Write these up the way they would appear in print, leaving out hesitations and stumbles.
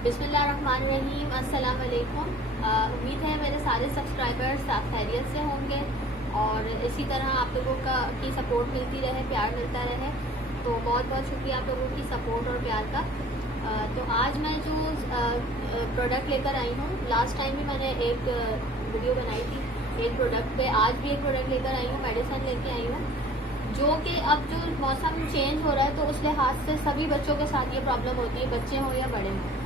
बिस्मिल्लाहिर्रहमानिर्रहीम, अस्सलाम वालेकुम। उम्मीद है मेरे सारे सब्सक्राइबर्स आप खैरियत से होंगे और इसी तरह आप लोगों की सपोर्ट मिलती रहे, प्यार मिलता रहे। तो बहुत बहुत शुक्रिया आप लोगों की सपोर्ट और प्यार का। तो आज मैं जो प्रोडक्ट लेकर आई हूँ, लास्ट टाइम भी मैंने एक वीडियो बनाई थी एक प्रोडक्ट पे, आज भी एक प्रोडक्ट लेकर आई हूँ, मेडिसिन लेके आई हूँ, जो कि अब जो मौसम चेंज हो रहा है तो उस लिहाज से सभी बच्चों के साथ ये प्रॉब्लम होती है, बच्चे हों या बड़े हों,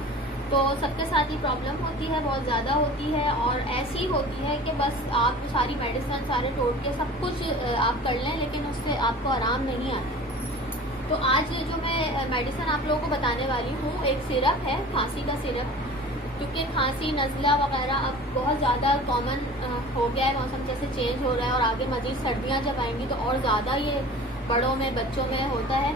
तो सबके साथ ये प्रॉब्लम होती है, बहुत ज़्यादा होती है। और ऐसी होती है कि बस आप सारी मेडिसिन, सारे टोटके सब कुछ आप कर लें, लेकिन उससे आपको आराम नहीं आता। तो आज जो मैं मेडिसिन आप लोगों को बताने वाली हूँ, एक सिरप है, खांसी का सिरप, क्योंकि खांसी, नज़ला वगैरह अब बहुत ज़्यादा कॉमन हो गया है, मौसम जैसे चेंज हो रहा है और आगे मज़ीद सर्दियाँ जब आएंगी तो और ज़्यादा ये बड़ों में, बच्चों में होता है।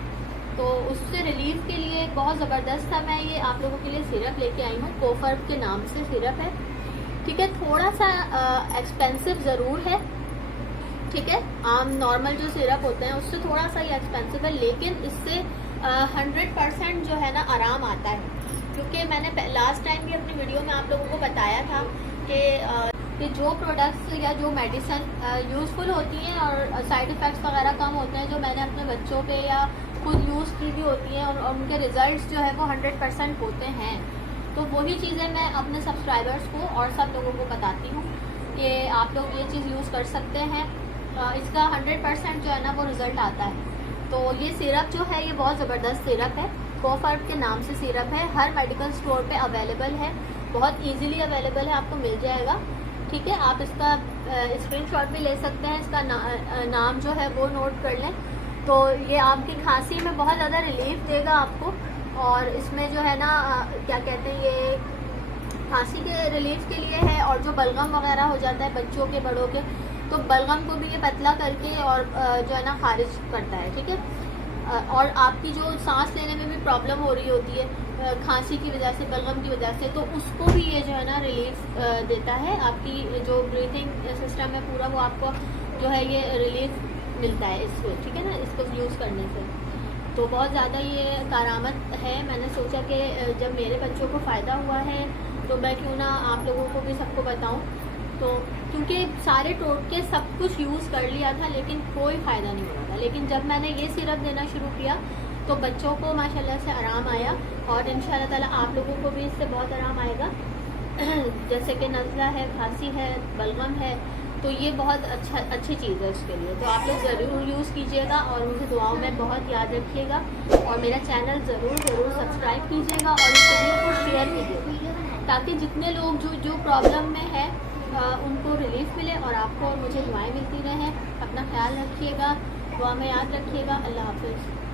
तो उससे रिलीफ के लिए बहुत ज़बरदस्त था, मैं ये आप लोगों के लिए सिरप लेके आई हूँ। कोफर्ब के नाम से सिरप है, ठीक है। थोड़ा सा एक्सपेंसिव ज़रूर है, ठीक है। आम नॉर्मल जो सिरप होते हैं उससे थोड़ा सा ये एक्सपेंसिव है, लेकिन इससे 100% जो है ना आराम आता है। क्योंकि मैंने लास्ट टाइम भी अपनी वीडियो में आप लोगों को बताया था कि जो प्रोडक्ट्स या जो मेडिसिन यूज़फुल होती हैं और साइड इफ़ेक्ट्स वगैरह कम होते हैं, जो मैंने अपने बच्चों पे या खुद यूज़ की भी होती हैं और उनके रिजल्ट्स जो है वो 100% होते हैं। तो वही चीज़ें मैं अपने सब्सक्राइबर्स को और सब लोगों को बताती हूँ कि आप लोग ये चीज़ यूज़ कर सकते हैं, इसका 100% जो है ना वो रिज़ल्ट आता है। तो ये सिरप जो है ये बहुत ज़बरदस्त सिरप है, कोफर्ब के नाम से सिरप है, हर मेडिकल स्टोर पे अवेलेबल है, बहुत इजीली अवेलेबल है, आपको मिल जाएगा, ठीक है। आप इसका स्क्रीनशॉट भी ले सकते हैं, इसका नाम जो है वो नोट कर लें। तो ये आपकी खांसी में बहुत ज़्यादा रिलीफ देगा आपको, और इसमें जो है ना क्या कहते हैं, ये खांसी के रिलीफ के लिए है। और जो बलगम वगैरह हो जाता है बच्चों के, बड़ों के, तो बलगम को भी ये पतला करके और जो है ना खारिज करता है, ठीक है। और आपकी जो सांस लेने में भी प्रॉब्लम हो रही होती है खांसी की वजह से, बलगम की वजह से, तो उसको भी ये जो है ना रिलीफ देता है। आपकी जो ब्रीथिंग सिस्टम है पूरा, वो आपको जो है ये रिलीफ मिलता है इसको, ठीक है ना, इसको यूज़ करने से। तो बहुत ज़्यादा ये कारआमद है। मैंने सोचा कि जब मेरे बच्चों को फ़ायदा हुआ है तो मैं क्यों ना आप लोगों को भी सबको बताऊं। तो क्योंकि सारे टोटके सब कुछ यूज़ कर लिया था लेकिन कोई फ़ायदा नहीं हुआ था, लेकिन जब मैंने ये सिरप देना शुरू किया तो बच्चों को माशाल्लाह से आराम आया, और इंशाल्लाह ताला आप लोगों को भी इससे बहुत आराम आएगा। जैसे कि नज़ला है, खांसी है, बलगम है, तो ये बहुत अच्छी चीज़ है उसके लिए। तो आप लोग ज़रूर यूज़ कीजिएगा और मुझे दुआओं में बहुत याद रखिएगा, और मेरा चैनल ज़रूर सब्सक्राइब कीजिएगा और इस वीडियो को शेयर कीजिएगा, ताकि जितने लोग जो प्रॉब्लम में है उनको रिलीफ मिले और आपको और मुझे दुआएं मिलती रहें। अपना ख्याल रखिएगा, दुआ में याद रखिएगा। अल्लाह हाफ़िज़।